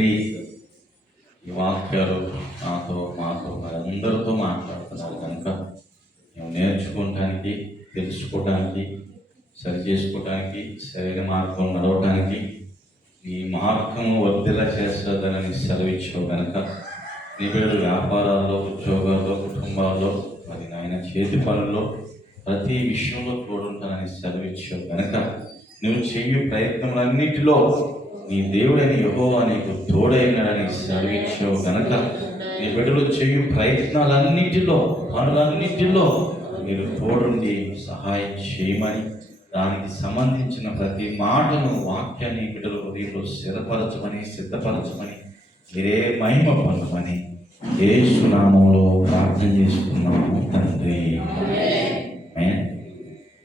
తండ్రి, ఈ వాక్యాలు నాతో మాతో అందరితో మాట్లాడుతున్నారు కనుక మేము నేర్చుకోవటానికి, తెలుసుకోవటానికి, సరి చేసుకోవటానికి, సరైన మార్గం నడవటానికి ఈ మార్గము వర్ధిల్ల చేస్తుందని సెలవిచ్చావు కనుక నీ బిడ్డలు వ్యాపారాల్లో, ఉద్యోగాల్లో, కుటుంబాల్లో, మరి నాయన చేతి పనుల్లో ప్రతి విషయంలో తోడుంటానని సెలవిచ్చావు కనుక నువ్వు చేయు ప్రయత్నములన్నిటిలో నీ దేవుడని యెహోవా నీకు తోడైనాడని సెలవిచ్చావు కనుక నీ బిడ్డలు చేయు ప్రయత్నాలన్నిటిలో, పనులన్నిటిలో మీరు తోడుండి సహాయం చేయమని, దానికి సంబంధించిన ప్రతి మాటను, వాక్యాన్ని బిడ్డలు హృదయంలో స్థిరపరచమని, సిద్ధపరచమని, మీరే మహిమ పొందమని యేసు నామములో ప్రార్థన చేసుకున్నాము తండ్రి.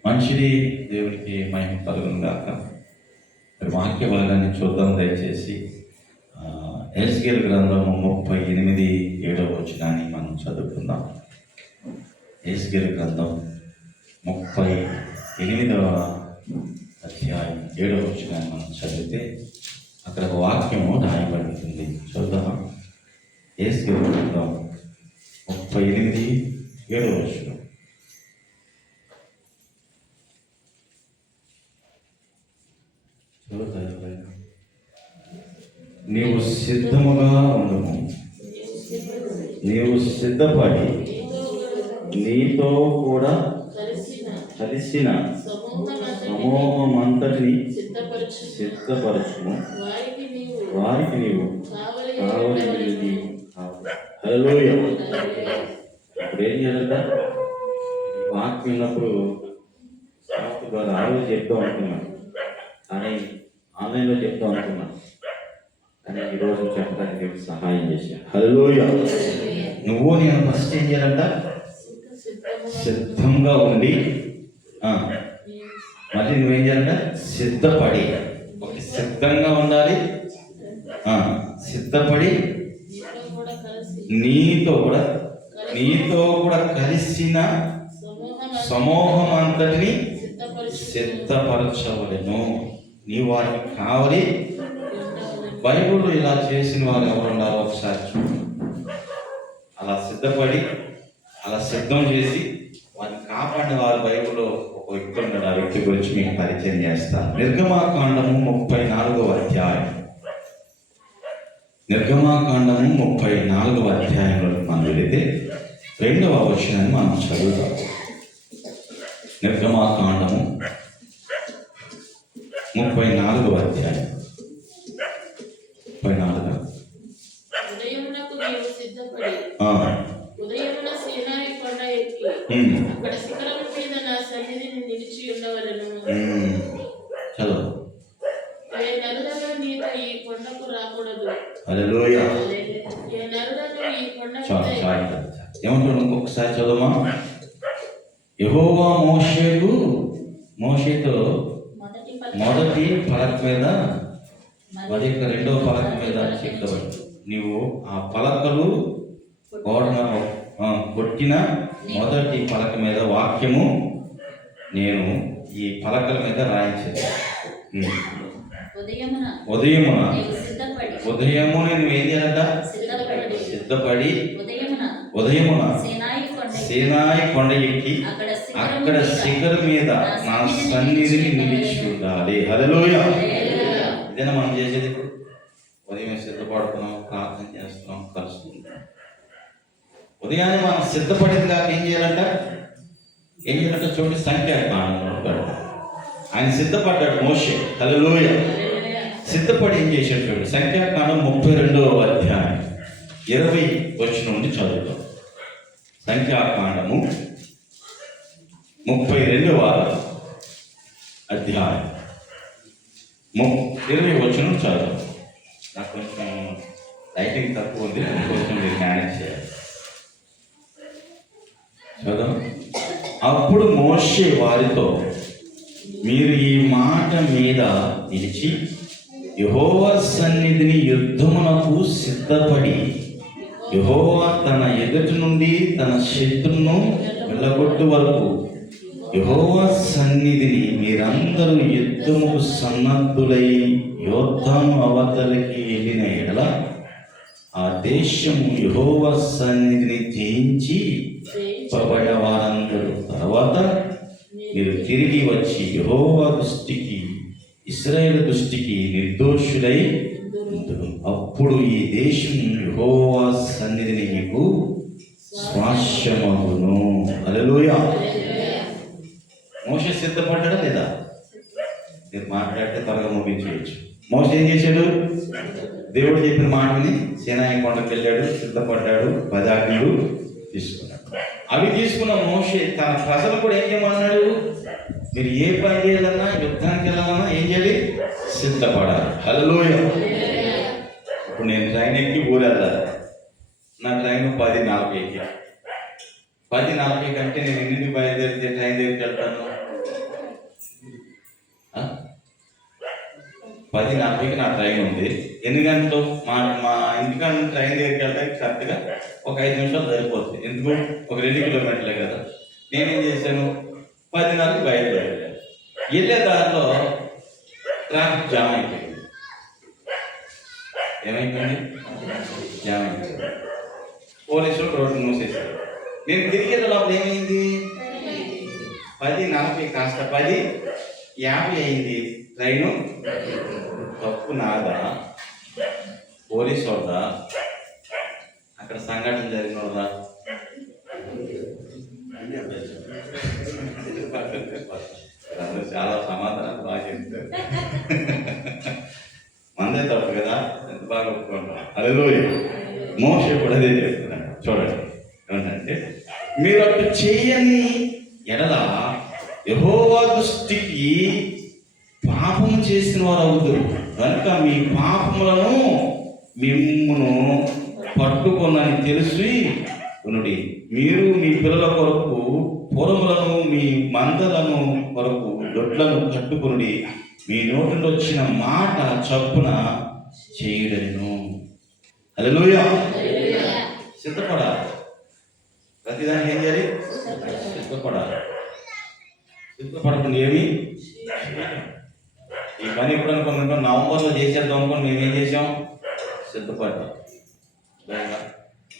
మంచిది, దేవుడికి మహిమ కలుగును గాక. వాక్య భాగాన్ని చూద్దాం దయచేసి. ఎహెజ్కేలు గ్రంథము 38:7 వచనాన్ని మనం చదువుకుందాం. ఎహెజ్కేలు గ్రంథం 38వ అధ్యాయం 7వ వచనాన్ని మనం చదివితే అక్కడ ఒక వాక్యము రాయబడుతుంది. చూద్దాం. ఎహెజ్కేలు గ్రంథం 38:7 వచనం. నీవు సిద్ధముగా ఉండము, నీవు సిద్ధపడి నీతో కూడా కలిసిన సమూహమంతటిని సిద్ధపరచుము, వారికి నీవు కావలి. హల్లెలూయా. ఇప్పుడు ఏం చేయాలంట? వాక్యం ఉన్నప్పుడు ద్వారా ఆ రోజు చెప్తూ అనుకున్నాను, కానీ ఆన్లైన్లో చెప్తూ అనుకున్నాను, కానీ ఈరోజు చెప్పడానికి సహాయం చేశాను. హల్లెలూయా. నువ్వు నేను ఫస్ట్ ఏం చేయాలంట? సిద్ధంగా ఉండి, మళ్ళీ నువ్వేం చేయాలంట? సిద్ధపడి. ఒకటి సిద్ధంగా ఉండాలి, సిద్ధపడి నీతో కూడా కలిసిన సమూహం అంతటిని సిద్ధపరచవలెను. నీ వారికి కావాలి. బైబిల్లో ఇలా చేసిన వారు ఎవరు ఉన్నారో ఒకసారి చూడండి. అలా సిద్ధపడి, అలా సిద్ధం చేసి వారిని కాపాడిన వారు బైబిల్లో ఒక వ్యక్తి ఉన్నాడు. ఆ వ్యక్తి గురించి మీకు పరిచయం చేస్తాను. నిర్గమాకాండము 34వ అధ్యాయం. నిర్గమాకాండము 34వ అధ్యాయంలో మనం వెళితే 2వ వచనాన్ని మనం చదువుతాం. నిర్గమాకాండము 34వ అధ్యాయం 34. చదువు. హల్లెలూయా. ఏమంటాడు? ఇంకొకసారి చదువుమా. యెహోవా మోషేతో మొదటి పలక మీద, మరి రెండవ పలక మీద చెక్కబడి, నీవు ఆ పలకలు కొట్టిన మొదటి పలక మీద వాక్యము నేను ఈ పలకల మీద రాయించాను. ఉదయమున నువ్వేం చేయాలంట? సిద్ధపడి ఉదయమున సీనాయి కొండ ఎక్కి అక్కడ శిఖరం మీద నా సన్నిధిని నిలిచి ఉండాలి. హల్లెలూయా. ఇదేనా మనం చేసేది? ఇప్పుడు ఉదయం సిద్ధపడుతున్నాం, ప్రార్థన చేస్తున్నాం, కలుసుకుంటున్నాం. ఉదయాన్నే మనం సిద్ధపడింది కాక ఏం చేయాలంట? చూడండి, సంఖ్యాకాండంలో ఆయన సిద్ధపడ్డాడు మోషే. హల్లెలూయా. సిద్ధపడి ఏం చేశాడు చూడండి. సంఖ్యాకాండం 32వ అధ్యాయం 20 వచనం నుండి చదువుతాం. సంఖ్యాకాండము 32వ అధ్యాయం 20 వచనం చదువు. నాకు కొంచెం లైటింగ్ తక్కువ ఉంది, కొంచెం మీరు మేనేజ్ చేయాలి. చదువు. అప్పుడు మోషే వారితో, మీరు ఈ మాట మీద నిలిచి యెహోవా సన్నిధిని యుద్ధమునకు సిద్ధపడి, యెహోవా తన ఎదుటి నుండి తన శత్రువును వెళ్ళగొట్టు వరకు యెహోవా సన్నిధిని మీరందరూ యుద్ధముకు సన్నద్ధులై యోద్ధాను అవతలికి వెళ్ళిన ఎడల ఆ దేశము యెహోవా సన్నిధిని జయించి పబడిన వారందరూ తర్వాత మీరు తిరిగి వచ్చి యెహోవా దృష్టికి ఇశ్రాయేలు దృష్టికి నిర్దోషులై ఉందురు. అప్పుడు ఈ దేశం యెహోవా సన్నిధిని మీకు స్వాస్యమగును. హల్లెలూయా. మోషే సిద్ధపడ్డాడా లేదా? మీరు మాట్లాడితే త్వరగా ముగించేయచ్చు. మోషే ఏం చేశాడు? దేవుడు చెప్పిన మాటని సీనాయి కొండకు వెళ్ళాడు, సిద్ధపడ్డాడు, 10 ఆజ్ఞలు తీసుకున్నాడు. అవి తీసుకున్న మోషే తన ప్రజలు కూడా ఏం చేయమన్నాడు? మీరు ఏ పని చేయాలన్నా, యుద్ధానికి వెళ్ళాలన్నా ఏం చేయాలి? సిద్ధపడాలి. హల్లెలూయా. ఇప్పుడు నేను ట్రైన్ ఎక్కి ఊరెళ్ళాలి. నా ట్రైన్ 10:40కి. 10:40 కంటే నేను ఎన్నింటికి బయలుదేరితే ట్రైన్ దగ్గరికి వెళ్తాను? 10:40కి నా ట్రైన్ ఉంది. ఎన్ని గంటలు? మా ఇంటికాడ ట్రైన్ దగ్గరికి వెళ్ళడానికి కరెక్ట్గా ఒక 5 నిమిషాలు సరిపోతుంది. ఎందుకు? ఒక 2 కిలోమీటర్లే కదా. నేనేం చేశాను? 10:30కి బయలుదేరాను. వెళ్ళే దారిలో ట్రాఫిక్ జామ్ అయిపోయింది. ఏమైపోయింది? జామ్ అయిపోయింది. పోలీసులు రోడ్డు మూసేశారు. నేను తిరిగే లోపల ఏమైంది? 10:40 కాస్త 10:50 అయింది. ట్రైను తప్పు నాదా? పోలీసు వాళ్ళదా? అక్కడ సంఘటన జరిగిన వాళ్ళదా? చాలా సమాధానం బాగా చెప్తారు. మందే తప్పు కదా, ఎంత బాగా ఒప్పుకుంటాం. హల్లెలూయా. మోషే కూడా అదే చేస్తున్నాడు. చూడండి ఏమంటే, మీరు అటు చేయని ఎడల యెహోవా దృష్టికి పాపము చేసిన వారు అవుతారు కనుక మీ పాపములను మిమ్మును పట్టుకొనని తెలిసి కొనుడి. మీరు మీ పిల్లల కొరకు పొరములను మీ మందలను కొరకు దొడ్లను కట్టుకొనుడి. మీ నోటి నుండి వచ్చిన మాట చప్పున చేయడను. హల్లెలూయా. సిద్ధపడాలి. ప్రతిదానికి ఏం చేయాలి? సిద్ధపడాలి. సిద్ధపడకుండా ఏమి ఈ పని ఎప్పుడు అనుకున్నాం? నవంబర్లో చేసేద్దాం అనుకుని మేము ఏం చేసాం? సిద్ధపడ్డాం.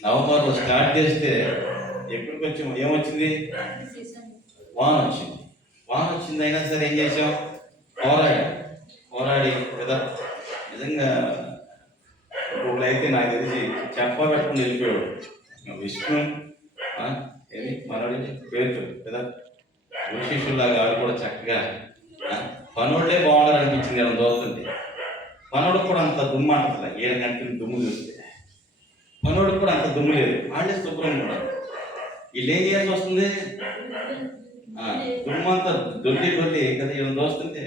నవంబర్లో స్టార్ట్ చేస్తే ఎప్పటికి వచ్చాము? ఏమొచ్చింది? వాన వచ్చింది. వాన వచ్చింది అయినా సరే ఏం చేసాం? పోరాడి కదా. నిజంగా ఇప్పుడైతే నాకు తెలిసి చెప్పబెట్టుకుని వెళ్ళిపోయాడు విష్ణు. ఏది మనోడి పేరు కదా, శిష్యులాగా ఆడు కూడా చక్కగా పనులే బాగుండాలి అనిపించింది. ఏమైనా దోస్తుంది పనుడు కూడా అంత దుమ్ము అంటలే. 7 గంటలు దుమ్ము చూస్తే పనుడు కూడా అంత దుమ్ము లేదు. వాళ్ళే శుభ్రంగా కూడా. వీళ్ళు ఏం చేయాల్సి వస్తుంది? దుమ్ము అంతా దొల్లి కదా వీళ్ళని దోస్తుంటే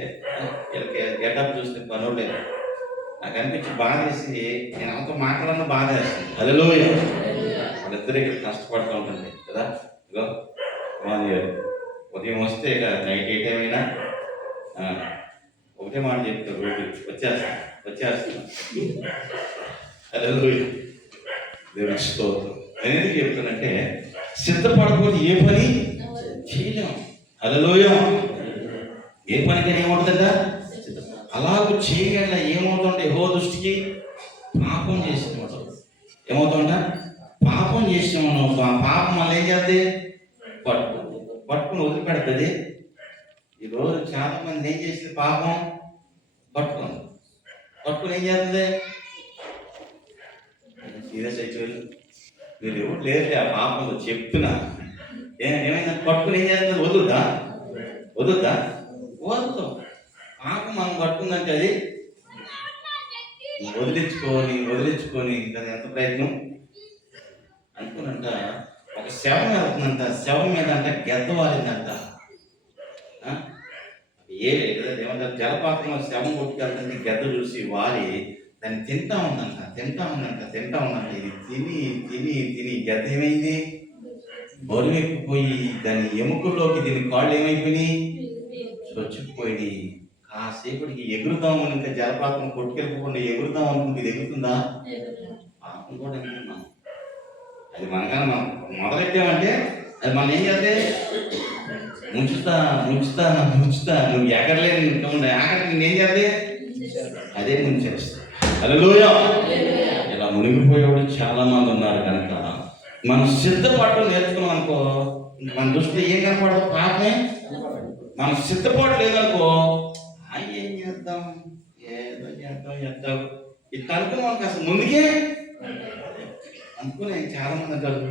వీళ్ళకి గెటప్ చూస్తే పనులే. నాకు అనిపించి బాధ వేసి నేను అంత మాట్లాడన్నా బాధ వేస్తుంది. హల్లెలూయా. వాళ్ళిద్దరికి కష్టపడుతూ ఉంటుంది కదా. ఇగో ఉదయం వస్తే ఇక నైట్ ఏ టైం అయినా ఒకటే మాట చెప్తారు, రోజు వచ్చేస్తాను. హల్లెలూయా. దేవుని స్తోత్రం. నేను ఎందుకు చెప్తానంటే, సిద్ధపడకపోతే ఏ పని చేయలేము. హల్లెలూయా. ఏ పనికైనా ఏమవుతుందంట? అలాగూ చేయగల ఏమవుతుంటే యెహోవా దృష్టికి పాపం చేసినమాట. ఏమవుతుంట? పాపం చేసినాము. పాపం మళ్ళీ ఏం చేస్తే పట్టుకుని వదిలిపెడుతుంది. ఈరోజు చాలా మంది ఏం చేసింది? పాపం పట్టుకుని ఏం చేస్తుంది? సీరియస్ అయిపోయి మీరు ఎవరు లేరు ఆ పాపంలో చెప్తున్నా. ఏమైనా పట్టుకుని ఏం చేస్తుంది? వదులుతా వదులుతాం. పాపం మనం పట్టుకుందంటే అది వదిలించుకొని కదా ఎంత ప్రయత్నం అనుకున్నంట. ఒక శవం వెళ్తుందంట. శవం మీద అంట గెద్ద వాలిందంట. ఏమంటారు? జలపాతంలో శవం కొట్టుకెళ్తుంది. గెద్ద చూసి వాలి దాన్ని తింటా ఉందంట. ఇది తిని గెద్ద ఏమైంది? బరువెక్కిపోయి దాని ఎముకల్లోకి దీని కాళ్ళు ఏమైపోయినాయి? చొచ్చుకుపోయి కాసేపటికి ఎగురుతామని, ఇంకా జలపాతం కొట్టుకెళ్ళకుండా ఎగురుతాం అనుకుంటే ఇది ఎగురుతుందా? పాపం కూడా అనుకున్నాం. అది మనకన్నా మనం మొదలెట్టామంటే అది మనం ఏం చేస్తే ముంచుతా ముంచుతా ముంచుతా నువ్వు ఎగరలేని ఇంకా ఉండే ఆఖరికి నేనేం చేద్దే అదే ముంచేస్తా. హల్లెలూయా. ఇలా మునిగిపోయేవాడు చాలా మంది ఉన్నారు కనుక మనం సిద్ధపాటు నేర్చుకున్నాం అనుకో, మన దృష్టిలో ఏం కనపడదు, పాపమే. మనం సిద్ధపాటు లేదనుకో ఏం చేద్దాం, ఏదో చేద్దాం ఇట్లా అనుకుని మనకు అసలు ముందుకే అనుకునే. చాలా మంది అంటారు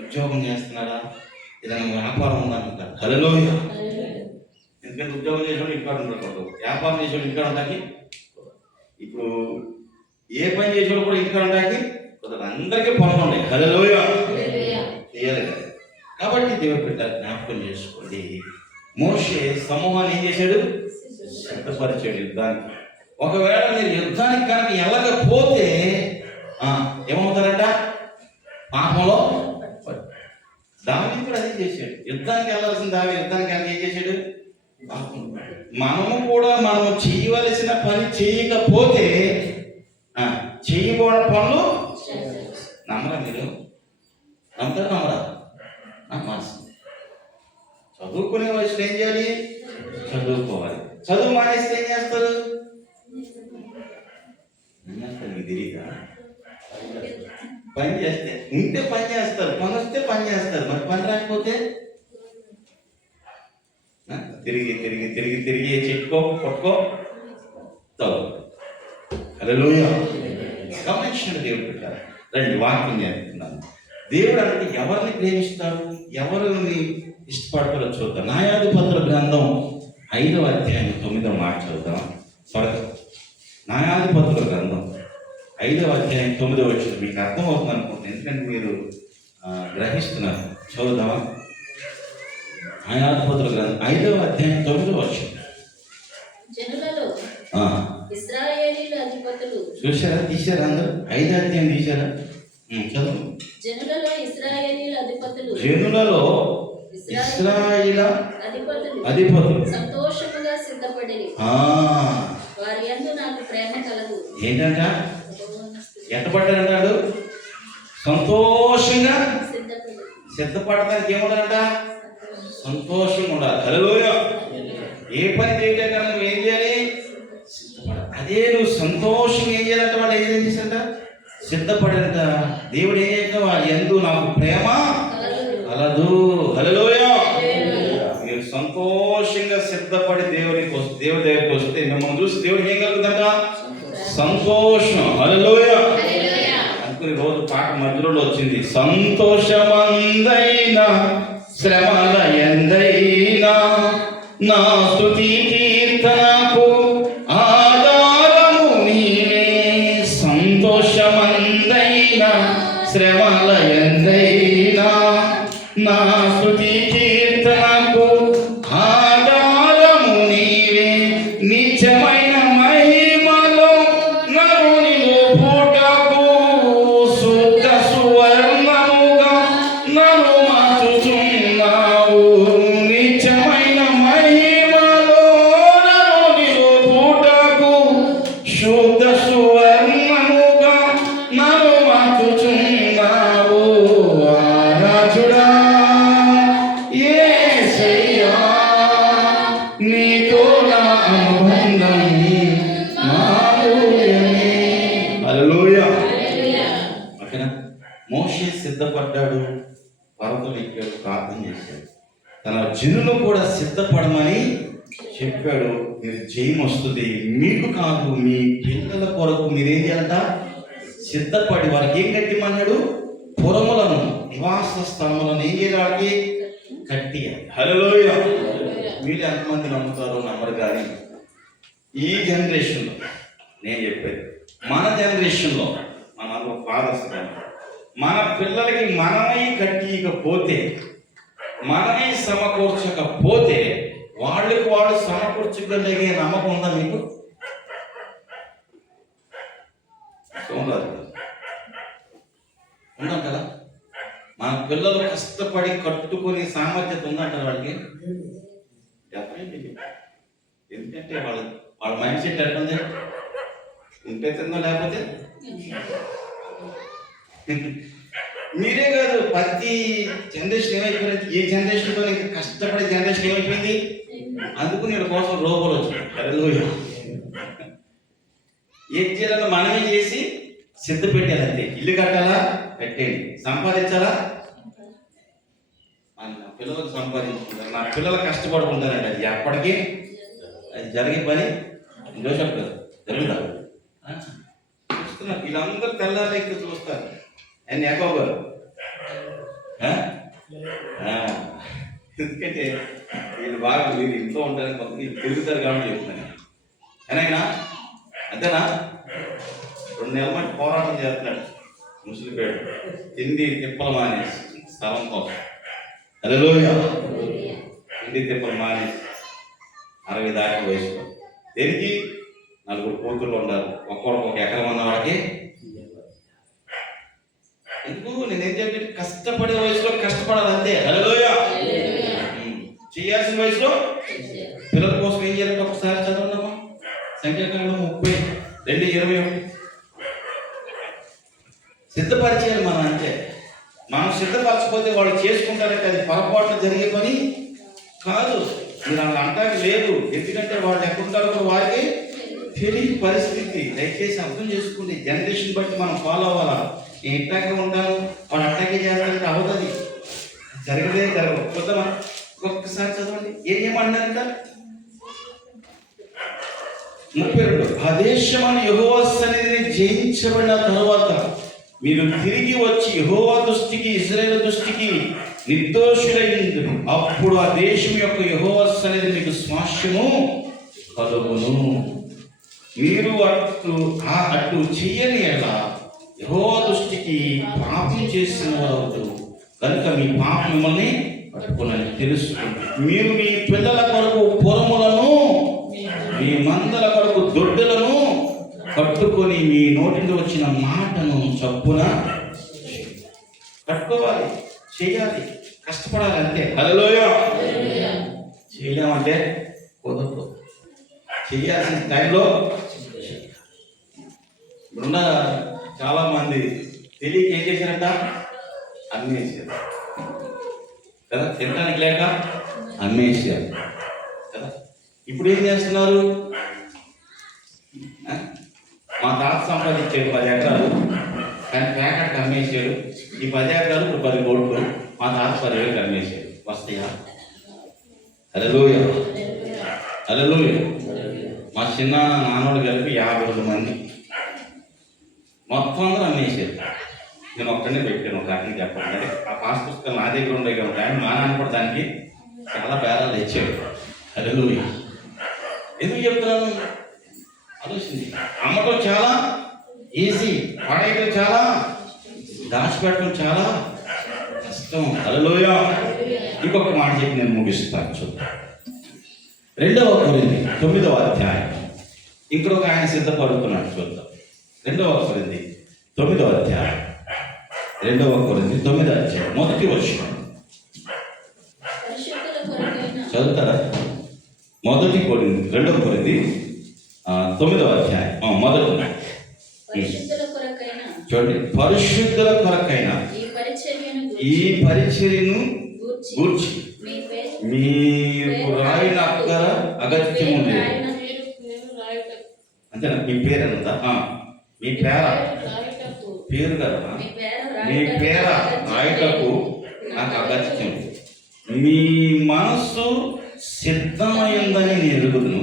ఉద్యోగం చేస్తున్నారా, ఏదైనా వ్యాపారం ఉందంటారు. హల్లెలూయా. ఎందుకంటే ఉద్యోగం చేసేవాడు ఇంటికాడ ఉండకూడదు, వ్యాపారం చేసేవాడు ఇంటికాడ ఉండడానికి, ఇప్పుడు ఏ పని చేసేవాడు కూడా ఇంటికాడ ఉండడానికి కుదరదు. అందరికీ పనులు ఉన్నాయి. హల్లెలూయా. చేయాలి కదా. కాబట్టి దేవుడు పెట్టారు, జ్ఞాపకం చేసుకోండి. మోషే సమూహాన్ని ఏం చేశాడు, సిద్ధపరిచాడు యుద్ధానికి. ఒకవేళ మీరు యుద్ధానికి కనుక వెళ్ళకపోతే ఏమవుతారంట, పాపంలో. దావీదు కూడా అదే చేశాడు. యుద్ధానికి వెళ్ళాల్సిన దావీదు యుద్ధానికి కనుక ఏం చేశాడు, మనము కూడా మనం చేయవలసిన పని చేయకపోతే చేయబోని పనులు నమ్మరా మీరు? నమ్ముతారు నమ్మరా? నమ్మాల్సింది. చదువుకునే వయసులో ఏం చేయాలి, చదువుకోవాలి. చదువు మానేస్తే ఏం చేస్తారు, మీకు తెలియదా? పని చేస్తే ఉంటే పని చేస్తారు, పని వస్తే పని చేస్తారు. మరి పని రాకపోతే తిరిగి తిరిగి తిరిగి తిరిగి చెట్టుకో పట్టుకో తగు. హల్లెలూయా. గమనించిన దేవుడు పెట్టారు. రండి వాక్యం నేర్పుతున్నాను. దేవుడు అంటే ఎవరిని ప్రేమిస్తాడు, ఎవరిని ఇష్టపడతారో చూద్దాం. న్యాయాధిపతుల గ్రంథం 5వ అధ్యాయం 9వ మాట చదువుతాం. త్వరగా న్యాయాధిపతుల గ్రంథం 5వ అధ్యాయం 9వ వచనం మీకు అర్థమవుతుంది అనుకుంటున్నాను, ఎందుకంటే మీరు గ్రహిస్తున్నారు. చదువుదామా? న్యాయాధిపతుల గ్రంథం 5వ అధ్యాయం 9వ వచనం. చూసారా, తీసారా? అందరూ 5వ అధ్యాయం తీసారా? చదువు. జనులలో ఇశ్రాయేలీల అధిపతులు సంతోషముగా సిద్ధపడిరి. వారి యందు నాకు ప్రేమ కలదు. ఏంటంట, ఎట్టపడ్డారంటాడు, సంతోషంగా సిద్ధపడటానికి ఏముండాలంట, సంతోషంగా ఉండాలి. హల్లెలూయా. ఏ పని చేయటం కన్నా నువ్వు ఏం చేయాలి, సిద్ధపడాలి. అదే నువ్వు సంతోషంగా ఏం చేయాలంటే వాళ్ళు ఏం చేశారంట, సిద్ధపడంట. దేవుడు ఏం చేస్తా, వారి యందు నాకు ప్రేమ కలదు. హల్లెలూయా. మీరు సంతోషంగా సిద్ధపడి దేవుడి దగ్గరికి వస్తే మిమ్మల్ని చూసి దేవుడికి ఏం కలుగుతుందంట, సంతోషం. హల్లెలూయా. అనుకుని రోజు పాట మధ్యలో వచ్చింది, సంతోషమందైనా శ్రమల ఎందైనా నా స్తుతి కీర్తనకు ఆధారము నీవే. సంతోషమందైనా శ్రమల ఎందైనా నా స్తుతి కీర్తనకు ఆధారము నీవే. నిజమైన మహిమలో నరునిలో పుటకు శుద్ధ సువర్ణముగా నన్ను మార్చుచున్నావు. నిజమైన మహిమలో నరునిలో పుటకు శుద్ధ సువర్ణముగా నన్ను మార్చుచున్నావు. ఆరాధుడా యేసయ్యా, నీతో నా అనుబంధం మామూలమే. హల్లెలూయా. ఓకేనా? మోషే సిద్ధపడ్డాడు, పర్వతం ఎక్కాడు, ప్రార్థన చేశాడు. తన జనులు కూడా సిద్ధపడమని చెప్పాడు. మీరు జయం వస్తుంది, మీకు కాదు మీ పిల్లల కొరకు మీరేం చేయాలంట, సిద్ధపడి వారికి ఏం కట్టిమన్నాడు, పురములను నివాస స్థలములను ఏం చేయాలి, కట్టియాలి. హల్లెలూయా. మీరు ఎంతమంది నమ్ముతారో నమ్మరు, కానీ ఈ జనరేషన్లో నేను చెప్పేది, మన జనరేషన్లో మన ఫాదర్స్ కానీ మన పిల్లలకి మనమై కట్టియకపోతే, మనమై సమకూర్చకపోతే వాళ్ళకి వాళ్ళు సమకూర్చగలిగే నమ్మకం ఉందా మీకు? ఉన్నాం కదా. మన పిల్లలు కష్టపడి కట్టుకునే సామర్థ్యత ఉందంటారు వాళ్ళకి? ఎందుకంటే వాళ్ళ మైండ్ సెట్ ఎట్లుంది, ఉంటే తిందో లేకపోతే మీరే కాదు, ప్రతి జనరేషన్ ఏమైపోయింది, ఈ జనరేషన్తో ఇంకా కష్టపడే జనరేషన్ ఏమైపోయింది. అందుకు నేను కోసం రోబోలు వచ్చాయి. హల్లెలూయా. ఏం చేయాలో మనమే చేసి సిద్ధ పెట్టాలి అంతే. ఇల్లు కట్టాలా, కట్టేయండి. సంపాదించాలా, నా పిల్లలకు సంపాదించుకుంటారు, నా పిల్లలు కష్టపడుకుంటారండి. అది ఎప్పటికీ అది జరిగే పని జోసెఫ్ కదా, జరుగుతా చూస్తున్నారు. వీళ్ళందరూ తెల్లారి ఇక్కడ చూస్తారు. అండ్ యాకోబు గారు ఎందుకంటే వీళ్ళు బాగా వీళ్ళు ఇంట్లో ఉంటారని కొంత వీళ్ళు తిరుగుతారు కాబట్టి చెప్తున్నాను. ఏనైనా అంతేనా? 2 నెలల మట్టి పోరాటం చేస్తున్నాడు ముసలిపేట, తిండి తిప్పలు మానేసి స్థలం కోసం. హల్లెలూయా. తిండి తిప్పలు మానేసి 60 దాకా వయసులో దేనికి? 4 కూతుర్లు ఉండాలి, ఒక్కొక్కరికి 1 ఎకరం ఉన్న వాళ్ళకి. ఎందుకు నేనేం చెప్పి కష్టపడే వయసులో కష్టపడాలి అంతే. హల్లెలూయా. చేయాల్సిన వయసులో పిల్లల కోసం ఏం చేయాలంటే ఒకసారి చదవన్నామా, సంఖ్యాకాండం 30:2-21. సిద్ధపరిచేయాలి మనం అంతే. మనం సిద్ధపరచకపోతే వాళ్ళు చేసుకుంటారంటే అది పొరపాట్లు జరిగే పని కాదు. మీరు అలా అంటానికి లేదు. ఎందుకంటే వాళ్ళు ఎక్కడుంటారో కూడా వారికి తెలియని పరిస్థితి. దయచేసి అర్థం చేసుకోండి. జనరేషన్ బట్టి మనం ఫాలో అవ్వాలా. నేను ఇట్లాగే ఉంటాను, వాడు అట్లాగే చేస్తానంటే అవుతుంది, జరగదే జరగదు. కొద్దామా ఒక్కసారి చదవండి. ఏమన్నారంట 32. ఆ దేశమని యెహోవా సన్నిధిని జయించబడిన తరువాత మీరు తిరిగి వచ్చి యెహోవా దృష్టికి, ఇశ్రాయేలు దృష్టికి నిర్దోషులైందురు. అప్పుడు ఆ దేశం యొక్క యెహోవా సన్నిధి మీకు స్వాస్థ్యము కలుగును. మీరు అటు చెయ్యని ఎలా యెహోవా దృష్టికి పాపం చేసిన వారు కనుక మీ పాపం మిమ్మల్ని పట్టుకుని తెలుసుకుంది. మీరు మీ పిల్లల కొరకు పొరములను, మీ మందల కొరకు దొడ్డులను కట్టుకొని మీ నోటి నుండి వచ్చిన మాటను చప్పున కట్టుకోవాలి, చేయాలి, కష్టపడాలి అంతే. హల్లెలూయా. చేయలేమంటే కుదరదు. చేయాల్సిన టైంలో ఇప్పుడున్న చాలా మంది తెలియక ఏం చేశారంట, అమ్మేసారు కదా, తినడానికి లేక అమ్మేసారు కదా. ఇప్పుడు ఏం చేస్తున్నారు? మా తాత సంపాదించాడు 10 ఎకరాలు, కానీ ప్యాకెట్కి అమ్మేసాడు. ఈ 10 ఎకరాలు ఇప్పుడు 10 కోట్లు, మా తాత 10,000 అమ్మేసాడు. వస్తాయా? హల్లెలూయా. హల్లెలూయా. మా చిన్న నాన్నోడు కలిపి 52 మంది మొత్తం అందరూ అమ్మేసారు. నేను ఒక్కడనే పెట్టాను. ఒక రకంగా చెప్పండి, అంటే ఆ పాస్ పుస్తకాలు నా దగ్గర ఉండే కాబట్టి ఆయన మా నాన్న కూడా దానికి చాలా బేరాలు తెచ్చాడు. హల్లెలూయా. ఎందుకు చెప్తున్నాను ఆలోచించి. అమ్మటం చాలా ఈజీ, పడేయటం చాలా, దాచిపెట్టడం చాలా కష్టం. హల్లెలూయా. ఇంకొక మాట చెప్పి నేను ముగిస్తాను. చూద్దాం 2వ కొరింథీ 9వ అధ్యాయం. ఇంకొక ఆయన సిద్ధపడుతున్నాడు. చూద్దాం 2వ కొరింథీ 9వ అధ్యాయం. 2వ కొరింథీ 9వ అధ్యాయం మొదటి వచనం చదువుతారా? 2వ కొరింథీ 9వ అధ్యాయం మొదటి చూడండి. పరిశుద్ధుల కొరకైన ఈ పరిచర్యను గూర్చి మీరు రాయిన అక్కర అగత్యము లేదు. అంతేనా? మీ పేరు ఎంత? మీ పేరు కదా, మీ పేర రాయటకు నాకు అగత్యం. మీ మనస్సు సిద్ధమైందని నేను ఎరుగుదును.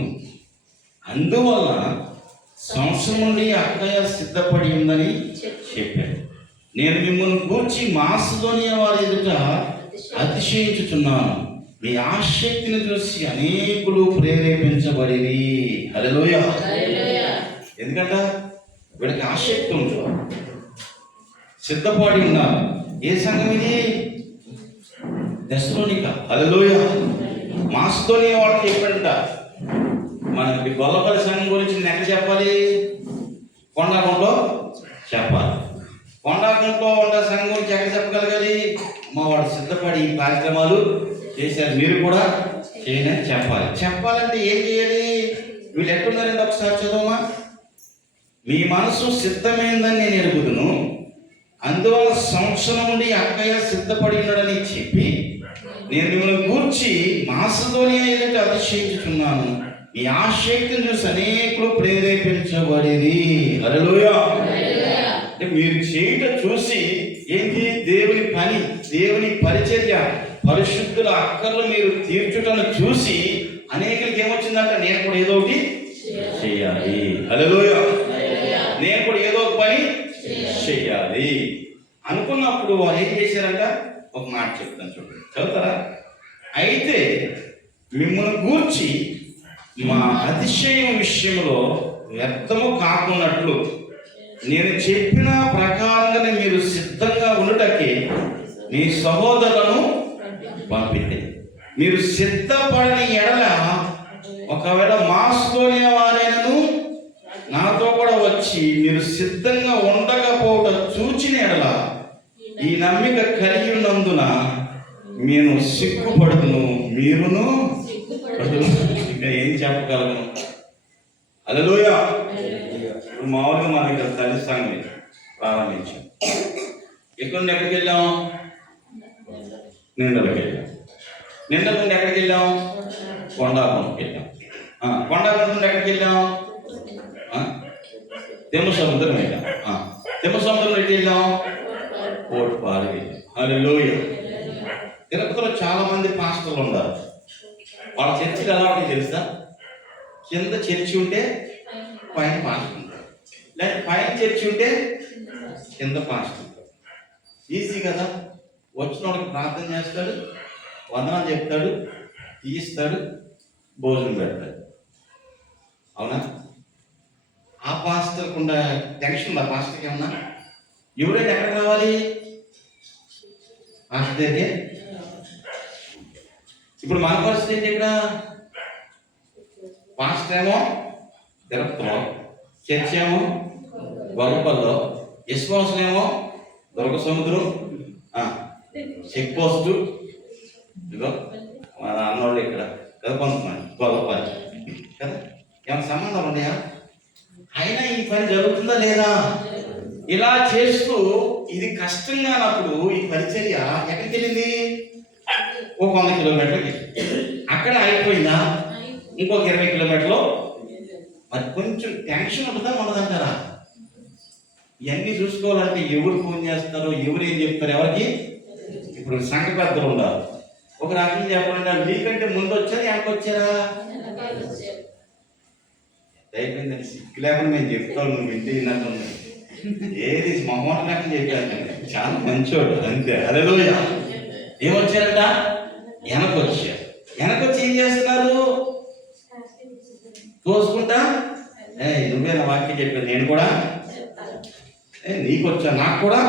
అందువల్ల సంవత్సరం నుండి అక్కయ్య సిద్ధపడి ఉందని చెప్పాను. నేను మిమ్మల్ని గూర్చి మాసిదోనియ వారి ఎదుట అతిశయించుచున్నాను. మీ ఆసక్తిని చూసి అనేకులు ప్రేరేపించబడిరి. హల్లెలూయా. ఎందుకంట వీళ్ళకి ఆసక్తి ఉంటుంది, సిద్ధపడి ఉన్నారు. ఏ సంఘం ఇది? దెస్సలోనిక. హల్లెలూయా. మాసిదోనియ వాళ్ళకి చెప్పాడంట, మనకి గొల్లపల్లి సంఘం గురించి నేను ఎక్కడ చెప్పాలి? కొండాగుంటలో చెప్పాలి. కొండాగుంటలో ఉన్న సంఘం గురించి ఎక్కడ చెప్పగలగాలి? మా వాడు సిద్ధపడి ఈ కార్యక్రమాలు చేశారు, మీరు కూడా చేయని చెప్పాలి. చెప్పాలంటే ఏం చేయాలి? వీళ్ళు ఎట్టున్నారంటే ఒకసారి చదవమా. మీ మనసు సిద్ధమైందని నేను ఎరుగుదును, అందువల్ల సంవత్సరం నుండి అక్కయ్య సిద్ధపడి ఉన్నాడని చెప్పి నేను మిమ్మల్ని గూర్చి మాసిదోనియా ఎదుట అతిశయించుచున్నాను. మీ ఆసక్తిని చూసి అనేకులు ప్రేరేపించబడేది. హల్లెలూయా. అంటే మీరు చేయటం చూసి ఏంటి, దేవుని పని, దేవుని పరిచర్య, పరిశుద్ధుల అక్కర్లు మీరు తీర్చుటను చూసి అనేకులకి ఏమొచ్చిందంట, నేను కూడా ఏదో ఒకటి చేయాలి. హల్లెలూయా. నేను కూడా ఏదో ఒక పని చెయ్యాలి అనుకున్నప్పుడు వారు ఏం చేశారంట, ఒక మాట చెప్తాను చూడండి, చదువుతారా? అయితే మిమ్మల్ని గూర్చి మా అతిశయం విషయంలో వ్యర్థము కాకున్నట్లు నేను చెప్పిన ప్రకారంగానే మీరు సిద్ధంగా ఉండటకే మీ సహోదరులను పంపింది. మీరు సిద్ధపడని ఎడల ఒకవేళ మాసిదోనియా వారైనను నాతో కూడా వచ్చి మీరు సిద్ధంగా ఉండకపోవడం చూచిన ఎడల ఈ నమ్మిక కలిగి ఉన్నందున నేను సిగ్గుపడుతును, మీరును ఇంకా ఏం చెప్పగలను. హల్లెలూయా. ఇప్పుడు మామూలుగా మనం ఇక్కడ తల్లి సంఘం ప్రారంభించాం. ఎక్కడి నుండి ఎక్కడికి వెళ్ళాం? నిండలకి వెళ్ళాం. నిండల నుండి ఎక్కడికి వెళ్ళాం? కొండాపురంకి వెళ్ళాం. కొండాపురం నుండి ఎక్కడికి వెళ్ళాం? తెమ్మ సముద్రం వెళ్ళాం. తెమ్మ సముద్రం ఎట్టి వెళ్ళాం? కోట్పాడు వెళ్ళాం. హల్లెలూయా. తిరుపతిలో చాలా మంది పాస్టర్లు ఉన్నారు. వాళ్ళ చర్చిలు ఎలా ఉంటాయి తెలుసా? కింద చర్చి ఉంటే పైన పాస్టర్ ఉంటాడు, లేక పైన చర్చి ఉంటే కింద పాస్టర్ ఉంటాడు. ఈజీ కదా. వచ్చిన వాడికి ప్రార్థన చేస్తాడు, వందనాలు చెప్తాడు, తీస్తాడు, భోజనం పెడతాడు. అవునా? ఆ పాస్టర్కి ఉన్న టెన్షన్ ఉందా? పాస్టర్కి ఏమన్నా ఎవరైనా ఎక్కడ రావాలి? పాస్టర్ దగ్గరే. ఇప్పుడు మన పరిస్థితి ఏంటి? ఇక్కడ పాస్టర్ ఏమో తిరుపతిలో, చర్చ్ ఏమో గొల్లపల్లిలో, విశ్వాసం ఏమో దుర్గ సముద్రం, చెక్ పోస్టు, ఇదో మన అన్నోళ్ళు ఇక్కడ కదా, కొంతమంది గొల్లపల్లి కదా. ఏమైనా సంబంధాలు ఉన్నాయా? అయినా ఈ పని జరుగుతుందా లేదా? ఇలా చేస్తూ ఇది కష్టంగా అన్నప్పుడు ఈ పరిచర్య ఎక్కడికి వెళ్ళింది? ఒక 100 కిలోమీటర్లకి. అక్కడ అయిపోయిందా? ఇంకొక 20 కిలోమీటర్లు. మరి కొంచెం టెన్షన్ ఉంటుందా ఉండదంటారా? ఇవన్నీ చూసుకోవాలంటే ఎవరు ఫోన్ చేస్తారో, ఎవరు ఏం చెప్తారు ఎవరికి? ఇప్పుడు సంఘ పెద్దలు ఉండాలి. ఒక రకంగా చెప్పాలంటే మీకంటే ముందు వచ్చారా, వెనక్కి వచ్చారా? అయిపోయిందని సిక్కు లేకుండా మేము చెప్తాను, నువ్వు ఇంటి విన్నట్టుంది. ఏది మొహమాట లేకుండా చెప్పాను, చాలా మంచోడు అంతే. హల్లెలూయా. ఏమొచ్చారంట? వెనకొచ్చారు. వెనకొచ్చి ఏం చేస్తున్నారు? తోసుకుంటా, నువ్వే నా వాక్యం చెప్పాను, నేను కూడా నీకు వచ్చా, నాకు కూడా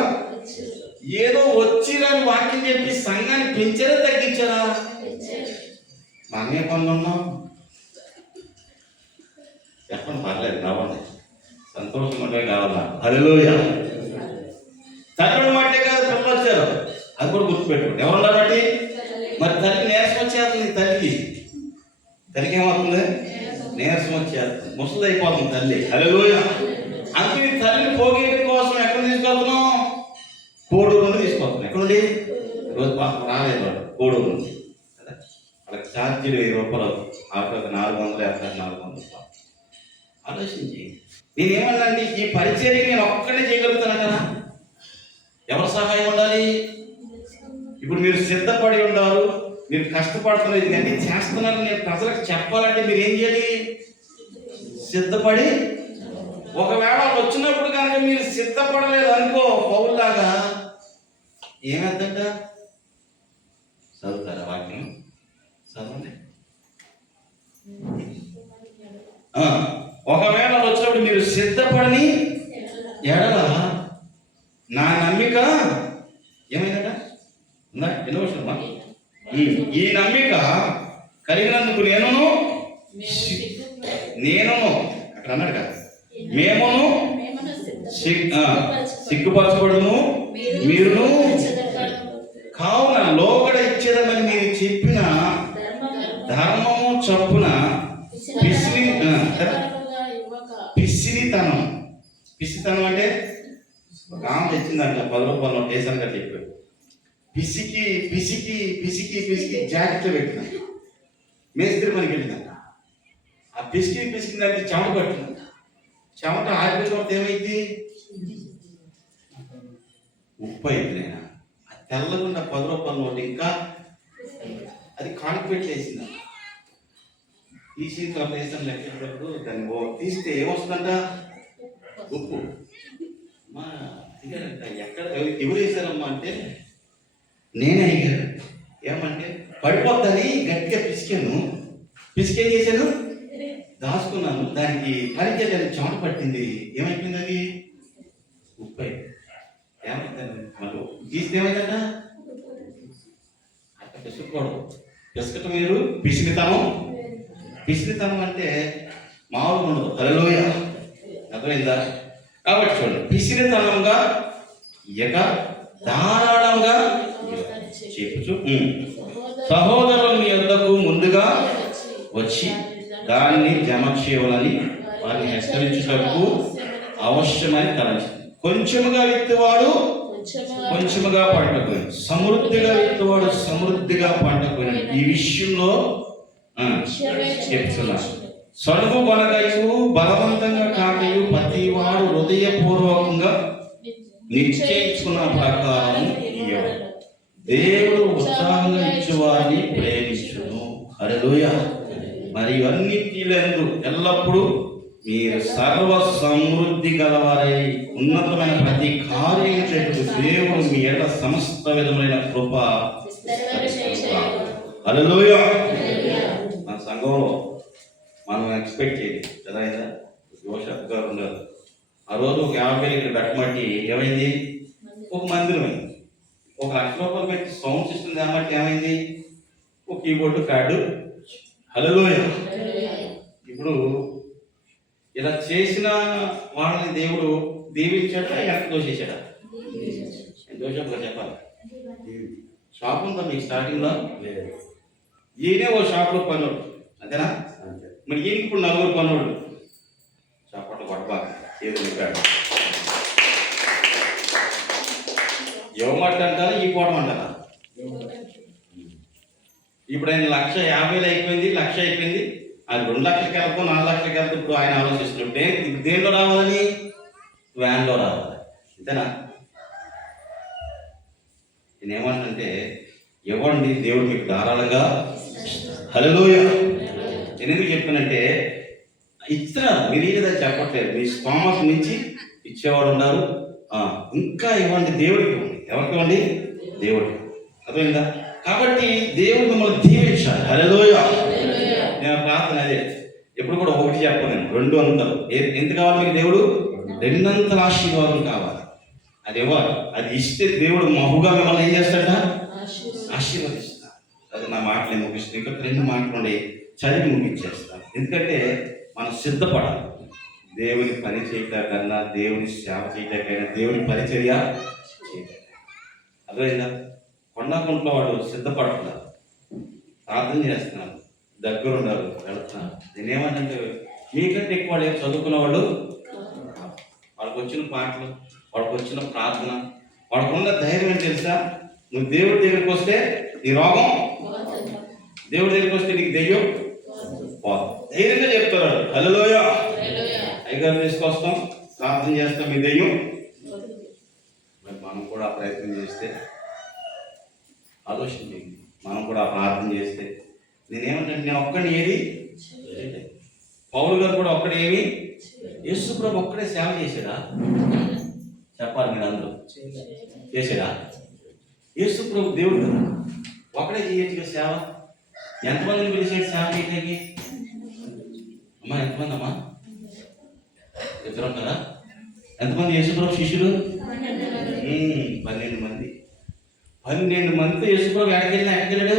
ఏదో వచ్చిరని వాక్యం చెప్పి సంఘాన్ని పెంచారా తగ్గించారా? మనమే పనులు ఉన్నాం. చెప్పండి, పర్లేదు, నవ్వండి, సంతోషం అంటే కావాలా? హల్లెలూయా. తల్లి మాటే కాదు, పిల్లలు వచ్చారు, అది కూడా గుర్తుపెట్టుకోండి. ఎవరున్నారు బట్టి? మరి తల్లి నీరసం వచ్చేస్తుంది. తల్లికి ఏమవుతుంది? నీరసం వచ్చేస్తుంది, ముసలి అయిపోతుంది తల్లి. హల్లెలూయా. అందుకే తల్లిని పోగేయడం కోసం ఎక్కడ తీసుకెళ్తున్నాం? కోడూరు నుండి తీసుకొస్తున్నాం. ఎక్కడుండి? రోజు పాపం రాలేదు వాడు, కోడూరు నుండి కదా. వాళ్ళకి ఛార్జీలు 1000 రూపాయలు, ఆటోకి 400, 400. ఆలోచించి నేనేమన్నాండి, ఈ పరిచర్య నేను ఒక్కడే చేయగలుగుతాను కదా. ఎవరి సహాయం ఉండాలి? ఇప్పుడు మీరు సిద్ధపడి ఉండాలి, మీరు కష్టపడుతున్నారు, ఇవన్నీ చేస్తున్నారు, నేను ప్రజలకు చెప్పాలంటే మీరు ఏం చేయాలి? సిద్ధపడి. ఒకవేళ వచ్చినప్పుడు కనుక మీరు సిద్ధపడలేదు అనుకో, పౌరులాగా ఏమవుతుందంట? చదువుతారా వాక్యం? చదవండి. ఒకవేళ వచ్చినప్పుడు మీరు సిద్ధపడని ఎడల నా నమ్మిక ఏమైందట? ఎన్నో విషయమ్మా. ఈ నమ్మిక కలిగినందుకు నేనును అక్కడ అన్నాడు కదా, మేమును సిగ్గుపరచబడును, మీరును కావున లోగడ ఇచ్చేదమని మీరు చెప్పిన ధర్మము చప్పున పిసినితనం అంటే ఒక ఆమె తెచ్చిందంట 10 రూపాయలు నోట్ వేసాను కదా చెప్పాడు. పిసికి పిసికి పిసికి పిసికి జాకెట్లో పెట్టిన మేస్త్రి మనకి వెళ్ళిందంట. ఆ పిసికి దానికి చెమట పట్టిందంట. చెమట ఆరిపోయిన తర్వాత ఏమైంది? ఉప్పు అయిపోయినా ఆ తెల్లగుండా 10 రూపాయల నోటు ఇంకా అది కాడికి పెట్టి వేసింది. తీసి తర్వాత వేసాను లెక్కేటప్పుడు దాన్ని తీస్తే ఏమొస్తుందంట? ఉప్పు. అమ్మా ఎక్కడ ఎవరు వేసారమ్మా అంటే నేనే అయ్యాను. ఏమంటే పడిపోద్దని గట్టిగా పిసికేం చేశాను, దాచుకున్నాను. దానికి పనికి దానికి చెమట పట్టింది. ఏమైపోయింది? అది ఉప్పు అయిపోయింది. ఏమైందండి మళ్ళీ గీస్తే ఏమైందంట? అట్లా పిసుకోవడం. పిసకటం మీరు పిసినితనం అంటే మామూలుగా ఉండదు. హల్లెలూయా, అర్థమైందా? కాబట్టి చూడండి, పిసినితనంగా ఇక ధారాళంగా చెప్పుచు సహోదరులు మీ వద్దకు ముందుగా వచ్చి దాన్ని జమ చేయవాలని వారిని హెచ్చరించుటకు అవశ్యమని తలంచింది. కొంచెముగా విత్తువాడు కొంచెముగా పంటపోయి, సమృద్ధిగా విత్తువాడు సమృద్ధిగా పంటపోయి. ఈ విషయంలో చెప్తున్నాను. సడుగు కొనగయు బలవంతంగా కాకయు ప్రతివాడు హృదయపూర్వకంగా నిశ్చయించుకున్న ప్రకారం ఇయ్యడు. దేవుడు ఉత్సాహంగా ఇచ్చేవారిని ప్రేమించును. హల్లెలూయా. మరియు అన్నిటిలందు ఎల్లప్పుడూ మీరు సర్వ సమృద్ధి గలవారై ఉన్నతమైన ప్రతి కార్యం చేటు దేవుడు మీ ఎడల సమస్త విధమైన కృప. హల్లెలూయా. మన సంఘంలో మనం ఎక్స్పెక్ట్ చేయాలి కదా. అయినా యోషప్ గారు ఉన్నారు. ఆ రోజు ఒక 50,000 ఇక్కడ పెట్టమట్టి ఏమైంది? ఒక మందిరం అయింది. ఒక 1,00,000 రూపాయలు పెట్టి సౌండ్ సిస్టమ్ ఏమంటే ఏమైంది? ఒక కీబోర్డు కార్డు. హల్లెలూయా. ఇప్పుడు ఇలా చేసిన వాళ్ళని దేవుడు దీవించాడా, వెనక్కి దోషేశాడా? దోషంగా చెప్పాలి. షాప్ ఉందా మీకు స్టార్టింగ్లో? ఈయనే ఓ షాప్లో పనులు, అంతేనా? మరి ఈయనకి ఇప్పుడు 4 పనులు. షాపట్లో కొట్టబాక ఏదో చెప్పాడు. ఇవ్వమంట అంటారా, ఈ పోవడం అంటారా? ఇప్పుడు ఆయన 1,50,000 అయిపోయింది, 1,00,000 అయిపోయింది. అది 2 లక్షలకి వెళ్తాం, 4 లక్షలకి వెళ్తాం. ఇప్పుడు ఆయన ఆలోచిస్తుంటే దేనిలో రావాలని? వ్యాన్లో రావాలి, అంతేనా? నేనేమంటే ఇవ్వండి, దేవుడు మీకు ధారాళంగా. హల్లెలూయా. నేను ఎందుకు చెప్పానంటే ఇస్తున్నారు, మీరు ఏదో చెప్పట్లేదు. మీ స్తోమత నుంచి ఇచ్చేవాడు ఉన్నారు. ఇంకా ఇవ్వండి, దేవుడికి ఇవ్వండి. ఎవరికి ఇవ్వండి? దేవుడికి. అర్థమైందా? కాబట్టి దేవుడు మిమ్మల్ని దీవించాలి. హల్లెలూయా. నేను ప్రార్థన అదే ఎప్పుడు కూడా ఒకటి చెప్పను, నేను 2 అంతలు. ఎంత కావాలి మీకు? దేవుడు 2 అంతల ఆశీర్వాదం కావాలి. అది ఇవ్వాలి. అది ఇస్తే దేవుడు మహుగా మిమ్మల్ని ఏం చేస్తాడ? ఆశీర్వదిస్తాడు. అది నా మాటలు ఏం ముగిస్తుంది. ఇంకా 2 మాటలు ఉండి చదివి ముగించేస్తాను. ఎందుకంటే మనం సిద్ధపడాలి. దేవుని పని చేయటం కన్నా, దేవుని సేవ చేయటం కన్నా, దేవుని పరిచర్య చేయటం. అర్థమైందా? కొండకుంట్లో వాడు సిద్ధపడుతున్నారు, ప్రార్థన చేస్తున్నారు, దగ్గర ఉండాలి, వెళుతున్నారు. నేనేమంటే మీకంటే ఎక్కువ వాళ్ళు చదువుకున్న వాళ్ళు, వాళ్ళకి వచ్చిన పాటలు, వాళ్ళకి వచ్చిన ప్రార్థన, వాళ్ళకు ఉన్న ధైర్యం ఏంటి తెలుసా? నువ్వు దేవుడి దగ్గరికి వస్తే నీ రోగం, దేవుడి దగ్గరికి వస్తే నీకు దెయ్యం ధైర్యంగా చెప్తారు. హల్లెలూయా. అయ్యగారు తీసుకొస్తాం, ప్రార్థన చేస్తాం, మీ దెయ్యం. మరి మనం కూడా ప్రయత్నం చేస్తే, ఆలోచించండి, మనం కూడా ప్రార్థన చేస్తే. నేనేమంటే నేను ఒక్కడిని ఏది పౌలు గారు కూడా ఒక్కడేమి, యేసు ప్రభు ఒక్కడే సేవ చేశాడా? చెప్పాలి మీరు అందరూ. చేశాడా? యేసు ప్రభు దేవుడు కదా, ఒకడే చేయొచ్చుగా సేవ. ఎంతమందిని పిలిచాడు సేవ చేయడానికి? అమ్మా ఎంతమంది అమ్మా? 2 ఉంటారా? ఎంతమంది యేసు ప్రభు శిష్యులు? 12 మంది. 12 మందితో యేసు ప్రభు ఎక్కడికి వెళ్ళాడు?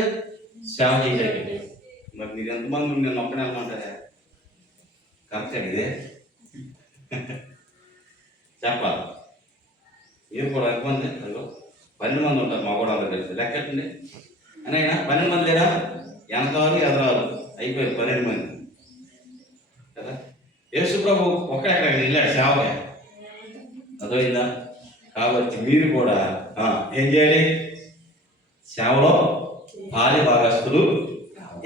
సేవ చేయడానికి. మరి మీరు ఎంతమంది? నేను ఒక్కడే అనుకుంటారా? కరెక్ట్ ఇదే చెప్పాలి. మీరు కూడా ఎంతమంది? 12 మంది ఉంటారు. మా కూడా అందరూ కలిసి లెక్కట్టండి. అని అయినా 12 మంది లేరా? వెనకాలు ఎదరాలు అయిపోయారు 12 మంది కదా. యేసు ప్రభు ఒక్కడెక్కడ వెళ్ళాడు సేవగా. అర్థమైందా? కాబట్టి మీరు కూడా ఏం చేయాలి? సేవలో పాలి భాగస్తులు.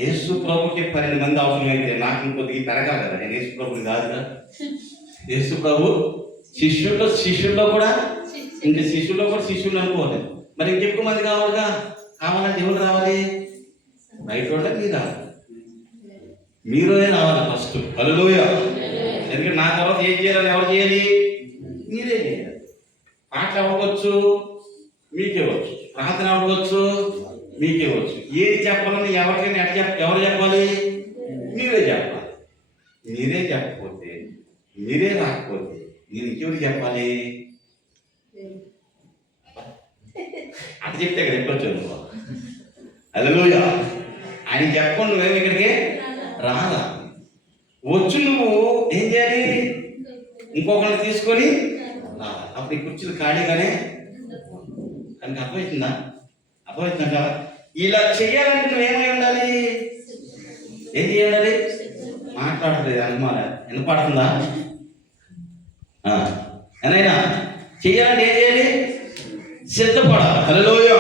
యేసు ప్రభుకి 12 మంది అవసరమైతే నాకు ఇంకొద్దిగా పెరగాలి కదా, నేను యేసు ప్రభుని కాదుగా. యేసు ప్రభు శిష్యుల్లో కూడా శిష్యులు అనుకోవాలి. మరి ఇంకెక్కువ మంది కావాలిగా. కావాలంటే ఎవరు రావాలి? బయట వాళ్ళ మీరే రావాలి ఫస్ట్. హల్లెలూయా. ఎందుకంటే నా తర్వాత ఏం చేయాలని ఎవరు చేయాలి? మీరే చేయాలి. పాటలు అవ్వచ్చు, మీకే వచ్చు. ప్రార్థన అవ్వచ్చు, మీకే వచ్చు. ఏది చెప్పాలని ఎవరికైనా ఎవరు చెప్పాలి? మీరే చెప్పాలి. మీరే చెప్పకపోతే, మీరే రాకపోతే నేను ఇంకెవరు చెప్పాలి? అది చెప్తే ఇక్కడ ఎప్పుడు చదువు. హల్లెలూయా. ఆయన చెప్పకుండా నువ్వేమి ఇక్కడికి రాదా. వచ్చు నువ్వు ఏం చేయాలి? ఇంకొకరిని తీసుకొని రావాలి. అప్పుడు ఈ కుర్చీలు ఖాళీగానే. కనుక అర్థమవుతుందంట. ఇలా చెయ్యాలంటే నువ్వేమై ఉండాలి? ఏం చేయాలి? మాట్లాడలేదు అనుమాన వినపడుతుందా? ఏనైనా చెయ్యాలంటే ఏం చేయాలి? సిద్ధపడాలి. హల్లెలూయా.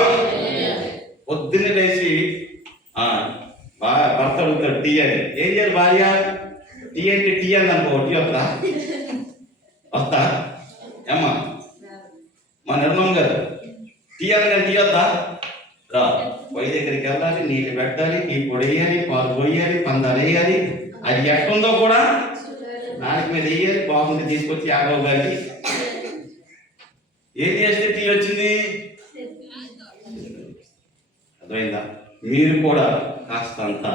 పొద్దున్నే లేచి భర్త అడుగుతాడు టీ అని. ఏం చేయాలి? భార్య టీ అంటే టీ అని అనుకో, టీ వస్తా ఏమ్మా మా నిర్మం గారు టీ అనగా టీ వద్దా? రా. పొయ్యి దగ్గరికి వెళ్ళాలి, నీళ్ళు పెట్టాలి, టీ పొడి వేయాలి, పాలు పోయాలి, పందాలు వేయాలి. అది ఎట్టుందో కూడా నాలుగు మీద వేయాలి. బాగుంది తీసుకొచ్చి యాగవ్ గారికి ఏం చేస్తే టీ వచ్చింది? అర్థమైందా? మీరు కూడా కాస్త అంత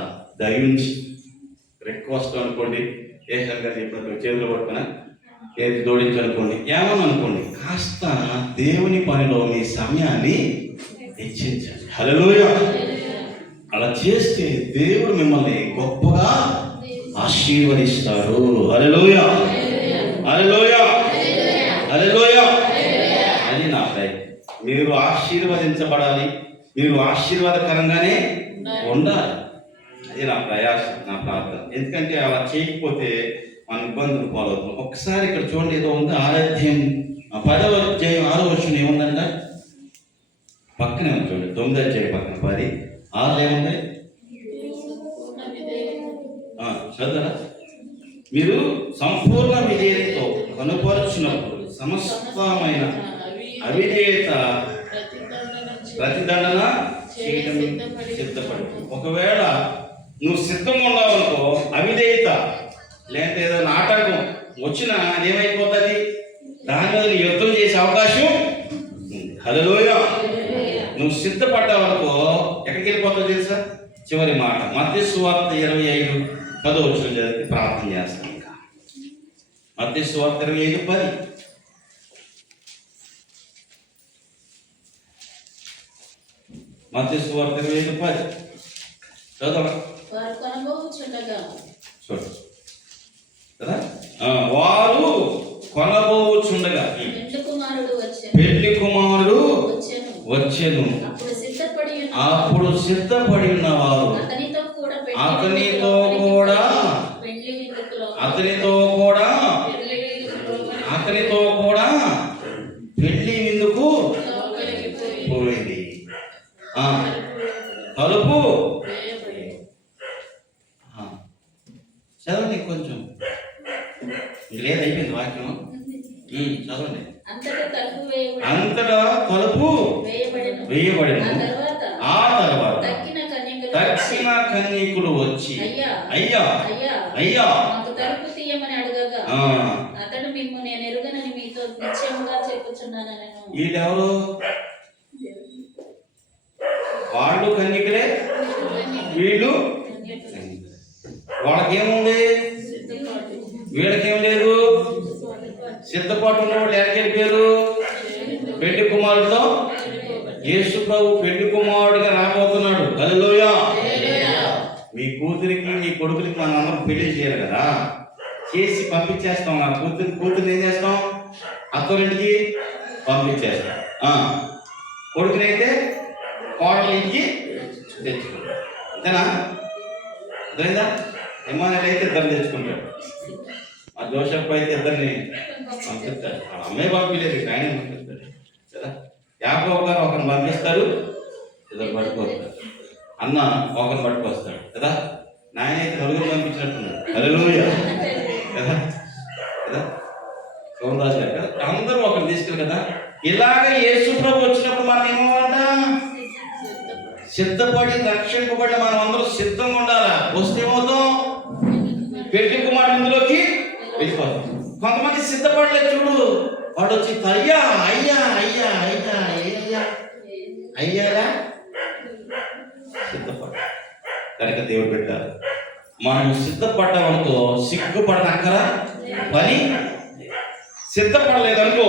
దయించి రిక్వెస్ట్ అనుకోండి. ఏషర్ గారు చెప్పినట్టు చేతులు పట్టుకున్నా ఏది జోడించనుకోండి, ఏమని అనుకోండి, కాస్త దేవుని పనిలో మీ సమయాన్ని హెచ్చించండి. హల్లెలూయా. అలా చేస్తే దేవుడు మిమ్మల్ని గొప్పగా ఆశీర్వదిస్తాడు. హల్లెలూయా. హల్లెలూయా. హల్లెలూయా. అది నా ప్రయత్నం. మీరు ఆశీర్వదించబడాలి, మీరు ఆశీర్వాదకరంగానే ఉండాలి. అది నా ప్రయాసం, నా ప్రార్థన. ఎందుకంటే అలా చేయకపోతే మన ఇబ్బందులు పాలవుతాం. ఒకసారి ఇక్కడ చూడండి, ఏదో ఉంది. 10వ అధ్యాయం 6వ వచనం ఏముందంట? పక్కనే ఉంది చూడండి. 9వ అధ్యాయం పక్కన 10, 6 ఏముంది? చదువురా. మీరు సంపూర్ణ విధేయతతో కనుపరుచినప్పుడు సమస్తమైన అవిధేయత ప్రతిదండన చేయడం సిద్ధపడి. ఒకవేళ నువ్వు సిద్ధంగా ఉన్నావనుకో, అవిధేయత లేకపోతే ఏదో నాటకం వచ్చినా అదేమైపోతుంది? దాని మీద నువ్వు యుద్ధం చేసే అవకాశం ఉంది. హల్లెలూయా. నువ్వు సిద్ధపడ్డావనుకో ఎక్కడికి వెళ్ళిపోతావు తెలుసా? చివరి మాట మత్తయి సువార్త 25:10 చదివి ప్రార్థన చేస్తాం. ఇంకా మత్తయి సువార్త 25:10. మత్తయి సువార్త 25:10 చదవండి. వారు కొనబోచుండగా పెళ్లి కుమారుడు వచ్చెను. అప్పుడు సిద్ధపడి ఉన్నవారు అతనితో కూడా పెళ్లి విందుకు పోయింది. తలుపు చదవండి కొంచెం. లేదైపోయింది వాక్యం. చదవండి. అంతటా తలుపు వేయబడిన. ఆ తర్వాత దక్షిణ కన్యకులు వచ్చి అయ్యా అయ్యా తలుపు తీయమని అడగగా అతడు మిమ్ము నేను ఎరుగనని మీతో నిశ్చయముగా చెప్పుచున్నాను. వీళ్ళెవరు? వాళ్ళు కన్యకులే, వీళ్ళు. వాళ్ళకేముంది? వీళ్ళకేం లేదు. సిద్ధపాటు ఉన్నవాళ్ళు ఎక్కడికి వెళ్ళారు? పెళ్లి కుమారుడితో. యేసు ప్రభు పెళ్లి కుమారుడిగా రాబోతున్నాడు. హల్లెలూయా. మీ కూతురికి మీ కొడుకులకి మన అందరం పెళ్లి చేయాలి కదా, చేసి పంపించేస్తాం. నా కూతురు ఏం చేస్తాం? అత్తోరింటికి పంపించేస్తాం. కొడుకునైతే కోడలి ఇంటికి తెచ్చుకుంటాం. అంతేనా? అర్థమైందా? ఇమానుయేల్ అయితే 2 తెచ్చుకుంటాడు. ఆ జోసెఫ్ అయితే 2 పంపిస్తాడు. అమ్మాయి పంపించలేదు, ఆయన పంపిస్తాడు. యాకోబు గారు ఒకరిని పంపిస్తారు, ఇద్దరు పట్టుకొస్తారు. అన్న ఒకరిని పట్టుకొస్తాడు కదా. నాయన అయితే నలుగురు పంపించినట్టున్నాడు. హల్లెలూయా కదా కదా. సోమరాజు గారు కదా, అందరూ ఒకరు తీసుకెళ్ళి కదా. ఇలాగ యేసు ప్రభు వచ్చినప్పుడు మనం ఏమన్నమాట, సిద్ధపడి రక్షింపబడి మనం అందరూ సిద్ధంగా ఉండాలా. వస్తే ఏమవుతాం, పెళ్లి కుమారుడు ఇందులోకి వెళ్ళిపోతాం. కొంతమంది సిద్ధపడలేదు చూడు, వాడు వచ్చి అయ్యా అయ్యా అయ్యా అయ్యా అయ్యా అయ్యారా సిద్ధపడ. కనుక దేవుడు పెట్టారు, మనం సిద్ధపడ్డామనుకో సిగ్గుపడనక్కరా పని. సిద్ధపడలేదనుకో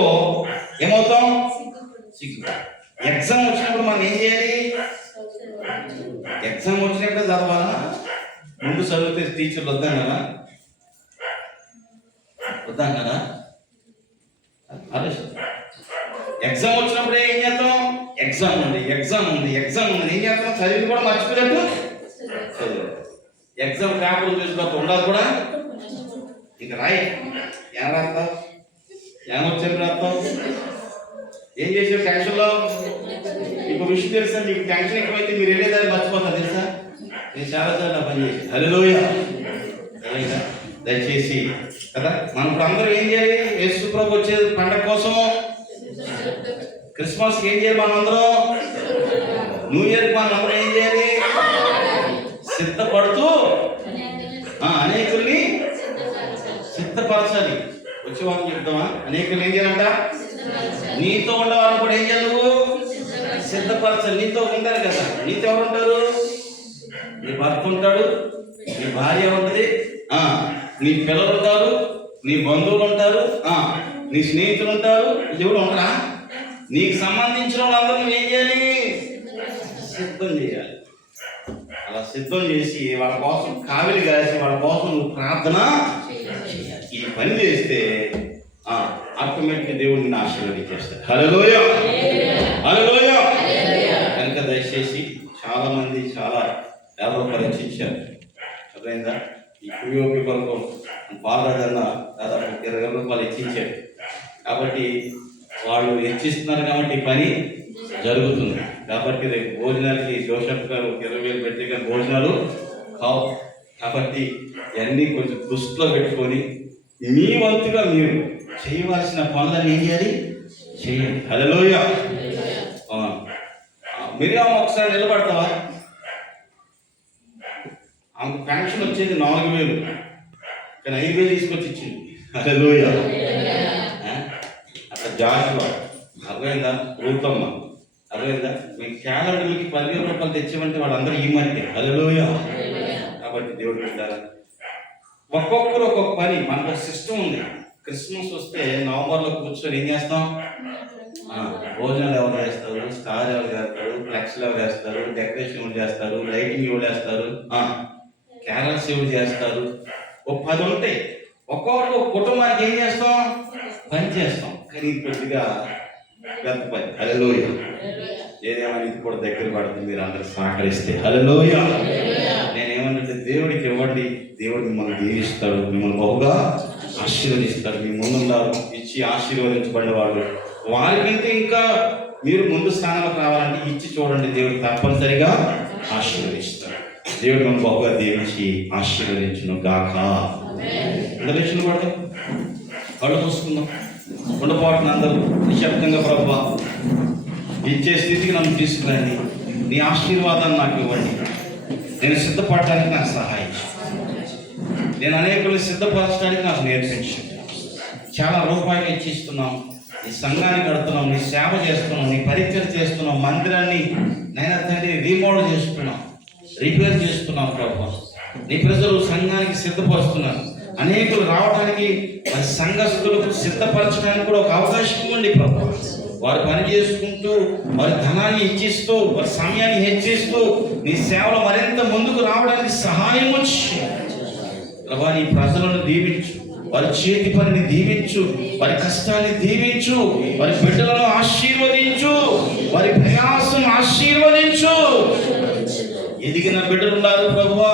ఏమవుతాం, సిగ్గు. ఎగ్జామ్ వచ్చినప్పుడు మనం ఏం చేయాలి, ఎగ్జామ్ వచ్చినప్పుడే చదవాలా, ముందు చదివితే టీచర్లు వద్దాం కదా, వద్దాం కదా. ఎగ్జామ్ వచ్చినప్పుడే ఏం చేస్తాం, ఎగ్జామ్ ఉంది ఎగ్జామ్ ఉంది ఎగ్జామ్ ఉంది ఏం చేస్తాం, చదివి కూడా మర్చిపోయినట్టు చదువు. ఎగ్జామ్ పేపర్ చూసుకోవద్దు ఉండాలి కూడా. ఇక రాయి ఏం రాస్తావు, ఏమొచ్చారు రాస్తావు, ఏం చేసారు టెన్షన్లో. ఇప్పుడు విషయం తెలుసా, మీకు టెన్షన్ ఎక్కువైతే మీరు వెళ్ళేదాన్ని మర్చిపోతారు తెలుసా. నేను చాలాసార్లు ఆ పని చేసి. హల్లెలూయా. దయచేసి కదా మనం ఇప్పుడు అందరూ ఏం చేయాలి, యేసు ప్రభు వచ్చే పండగ కోసం క్రిస్మస్కి ఏం చేయాలి, మనం అందరం న్యూ ఇయర్కి మనం అందరం ఏం చేయాలి, సిద్ధపడుతూ అనేకుల్ని సిద్ధపరచాలి. వచ్చే వాళ్ళని చెప్తామా, అనేకులు ఏం చేయాలంట, నీతో ఉండేవాళ్ళని కూడా ఏం చేయాలి, నువ్వు సిద్ధపరచాలి. నీతో ఉంటారు కదా, నీతో ఎవరు ఉంటారు, నీ భర్త ఉంటాడు, నీ భార్య ఉంటుంది, నీ పిల్లలు ఉంటారు, నీ బంధువులు ఉంటారు, నీ స్నేహితులు ఉంటారు. ఎవరు ఉండరా, నీకు సంబంధించిన వాళ్ళందరూ నువ్వు ఏం చేయాలి, సిద్ధం చేయాలి. అలా సిద్ధం చేసి వాళ్ళ కోసం కావిలి కాసి వాళ్ళ కోసం నువ్వు ప్రార్థన చేయాలి. ఈ పని చేస్తే ఆటోమేటిక్గా దేవుడు నిన్ను ఆశీర్వదించేస్తాడు. హల్లెలూయా హల్లెలూయా. కనుక దయచేసి చాలా మంది చాలా ఎవరో పరీక్షించారు అర్థమైందా. ఈ కుయోగి కొరకు బాధన్నా దాదాపు 20 రూపాయలు హెచ్చించారు. కాబట్టి వాళ్ళు హెచ్చిస్తున్నారు కాబట్టి ఈ పని జరుగుతుంది. కాబట్టి రేపు భోజనాలకి జోసెఫ్ గారు 20,000 పెడితే కానీ భోజనాలు కావు. కాబట్టి ఇవన్నీ కొంచెం దృష్టిలో పెట్టుకొని మీ వంతుగా మీరు చేయవలసిన పనులను ఏం చేయాలి, చేయండి. హల్లెలూయా. మిరియాం ఒకసారి నిలబడతావా, ఆమెకు పెన్షన్ వచ్చేది 4,000 కానీ 5,000 తీసుకొచ్చి ఇచ్చింది. హల్లెలూయా. అట్లా జాషువా అర్థమైందా, రూతమ్మ అర్థమైందా. మీ క్యాలెండర్లకి 10,000 రూపాయలు తెచ్చామంటే వాళ్ళందరూ ఈ మధ్య. హల్లెలూయా. కాబట్టి దేవుడు పెట్టారా, ఒక్కొక్కరు ఒక్కొక్క పని. మనకు సిస్టమ్ ఉంది. క్రిస్మస్ వస్తే నవంబర్లో కూర్చొని ఏం చేస్తాం, భోజనాలు ఎవరు చేస్తారు, స్టార్ ఎవరు చేస్తారు, ఫ్లెక్స్లు ఎవరు చేస్తారు, డెకరేషన్ ఎవరు చేస్తారు, లైటింగ్ ఎవరు చేస్తారు, క్యారల్స్ ఎవరు చేస్తారు, ఒక 10 ఉంటాయి. ఒక్కొక్కరు కుటుంబానికి ఏం చేస్తాం, పని చేస్తాం. కానీ కొద్దిగా పెద్ద పని. హల్లెలూయా. ఏదేమైనా ఇది కూడా దగ్గర పడుతుంది మీరు అందరూ సహకరిస్తే. హల్లెలూయా. నేనేమన్నంటే దేవుడికి ఇవ్వండి, దేవుడు మిమ్మల్ని దీవిస్తాడు, మిమ్మల్ని బహుగా ఆశీర్వదిస్తాడు. మీ ముందున్నారు ఇచ్చి ఆశీర్వదించబడిన వాళ్ళు, వారికంటే ఇంకా మీరు ముందు స్థానంలోకి రావాలంటే ఇచ్చి చూడండి, దేవుడు తప్పనిసరిగా ఆశీర్వదిస్తాడు. దేవుడు మిమ్మల్ని బహుగా దీవించి ఆశీర్వదించును గాక. ఇంటర్నేషన్ పడతాం, కళ్ళు చూసుకుందాం. ఉండపోవటం అందరూ నిశ్శబ్దంగా ప్రభువా ఇచ్చే స్థితికి నన్ను తీసుకురండి, నీ ఆశీర్వాదాన్ని నాకు ఇవ్వండి, నేను సిద్ధపడటానికి నాకు సహాయం చేయండి, నేను అనేకుల్ని సిద్ధపరచడానికి నాకు నేర్పించండి. చాలా రూపాయలు ఇచ్చిస్తున్నాం, నీ సంఘాన్ని కడుతున్నాం, నీ సేవ చేస్తున్నాం, నీ పరిచయం చేస్తున్నాం, మందిరాన్ని నేను తండ్రి రీమోడల్ చేస్తున్నాం, రిపేర్ చేస్తున్నాం. ప్రభువా నీ ప్రజలు సంఘానికి సిద్ధపరుస్తున్నారు. అనేకులు రావడానికి వారి సంఘస్థులకు సిద్ధపరచడానికి కూడా ఒక అవకాశం ఇవ్వండి ప్రభువా. వారు పని చేసుకుంటూ వారి ధనాన్ని ఇచ్చిస్తూ వారి సమయాన్ని హెచ్చిస్తూ నీ సేవలో మరింత ముందుకు రావడానికి సహాయం వచ్చి ప్రభా నీ ప్రజలను దీవించు, వారి చేతి పనిని దీవించు, వారి కష్టాన్ని దీవించు, వారి బిడ్డలను ఆశీర్వదించు, వారి ప్రయాసం ఆశీర్వదించు. ఎదిగిన బిడ్డలు ఉన్నారు ప్రభువా,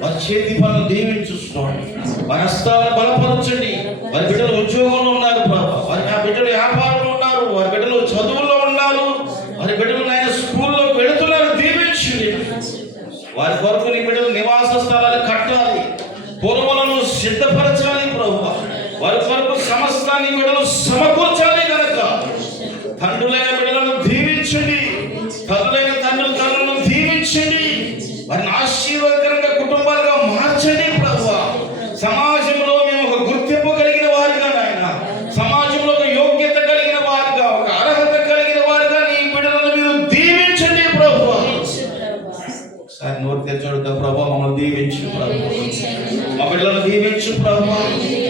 వారి చేతి పనులు దీవించు స్వామి, వారి హస్తాలను బలపరచండి. వారి బిడ్డలు ఉద్యోగంలో ఉన్నారు ప్రభా, వారి బిడ్డలు వ్యాపారంలో ఉన్నారు, వారి బిడ్డలు చదువుల్లో ఉన్నారు, తండ్రులైన బిడ్డలను దీవించండి. తల్లులైన తల్లులను దీవించండి. వారిని ఆశీర్వాదకరంగా కుటుంబాలుగా మార్చండి ప్రభువా. సమాజంలో మేము ఒక గుర్తింపు కలిగిన వారిగా నాయన, సమాజంలో ఒక యోగ్యత కలిగిన వారిగా, ఒక అర్హత కలిగిన వారిగా నీ బిడ్డలను మీరు దీవించండి ప్రభువా. ఒకసారి నోరు తెచ్చాడుతా ప్రభువా, మమ్మల్ని దీవించు ప్రభువా. మా బిడ్డలను దీవించు ప్రభువా.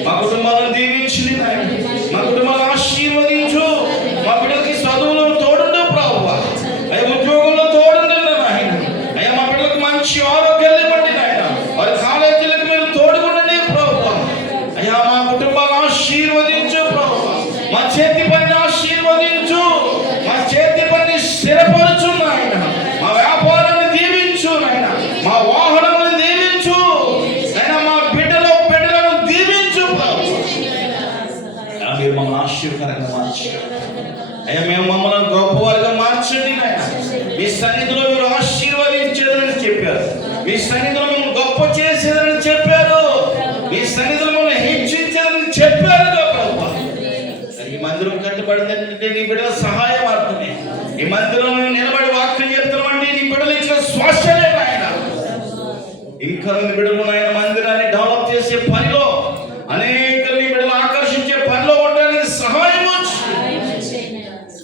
మా కుటుంబాలను దీవించు నాయన. మా కుటుంబాలను ఆశీర్వదించు. మా బిడ్డలకి చదువులో తోడుండు ప్రభువా. అయ్యా ఉద్యోగంలో తోడుండు నాయన. అయ్యా మా బిడ్డలకు మంచి ఆరోగ్యాలు ఇవ్వండి నాయన. వారి కాలేజీలకు మీరు తోడుకుండండి ప్రభువా. అయ్యా మా కుటుంబాలను ఆశీర్వదించు ప్రభువా. మా చేతి పనిని ఆశీర్వదించు. మా చేతి పనిని స్థిరపరచు నాయన. మా వ్యాపారాన్ని దీవించు నాయన. మా వాహనాలను దీవించు నాయన. మా బిడ్డలను దీవించు ప్రభువా. మీరు మమ్మల్ని ఆశీర్వకరంగా మార్చు అయ్యా. మేము మమ్మల్ని గొప్పవారిగా మార్చండి నాయన. మీ సన్నిధిలో మీరు ఆశీర్వదించేదని చెప్పారు. మీ సన్నిధిలో మేము గొప్ప చేసేదని చెప్పారు. మీ సన్నిధిలో మమ్మల్ని హెచ్చించేదని చెప్పారు ప్రభువా. ఈ మందిరం కట్టుబడిందంటే నీ బిడ్డల సహాయమార్థమే. ఈ మందిరంలో నిలబడి వాక్యం చెప్తున్నామంటే నీ బిడ్డలు ఇచ్చిన శ్వాసలే నాయన. ఇంకా నీ బిడ్డలు నాయన మందిరాన్ని డెవలప్ చేసే పనిలో, అనేక నీ బిడ్డలు ఆకర్షించే పనిలో ఉండడానికి సహాయం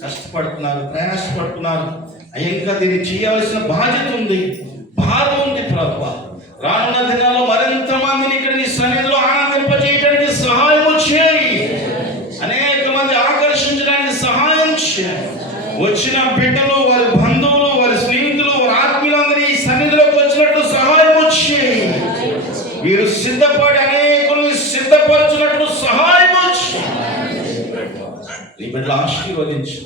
కష్టపడుతున్నారు, ప్రయాసపడుతున్నారు. ఇంకా దీన్ని చేయవలసిన బాధ్యత ఉంది, భారం ఉంది ప్రభువా. రానున్న దినాల్లో మరింత మందిని ఇక్కడ నీ సన్నిధిలో ఆనందింపజేయడానికి సహాయం చేయి. అనేక మంది ఆకర్షించడానికి సహాయం చేయి. వచ్చిన బిడ్డలు, వారి బంధువులు, వారి స్నేహితులు, వారి ఆత్మీయులందరూ ఈ సన్నిధిలోకి వచ్చినట్టు సహాయం చేయి. మీరు సిద్ధపడి అనేకుల్ని సిద్ధపరచినట్టు సహాయం చేయి. నీ బిడ్డలు ఆశీర్వదించు.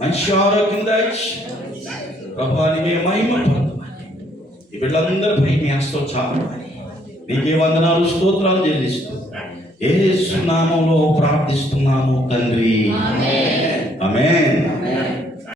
మంచి ఆరోగ్యం దాచి ప్రభువా నీవే మహిమ పొందమని, ఈ బిడ్డలందరిపై మీ హస్తం చాపమని నీకే వందనాలు స్తోత్రాలు చెల్లిస్తూ యేసు నామములో ప్రార్థిస్తున్నాము తండ్రి. ఆమేన్.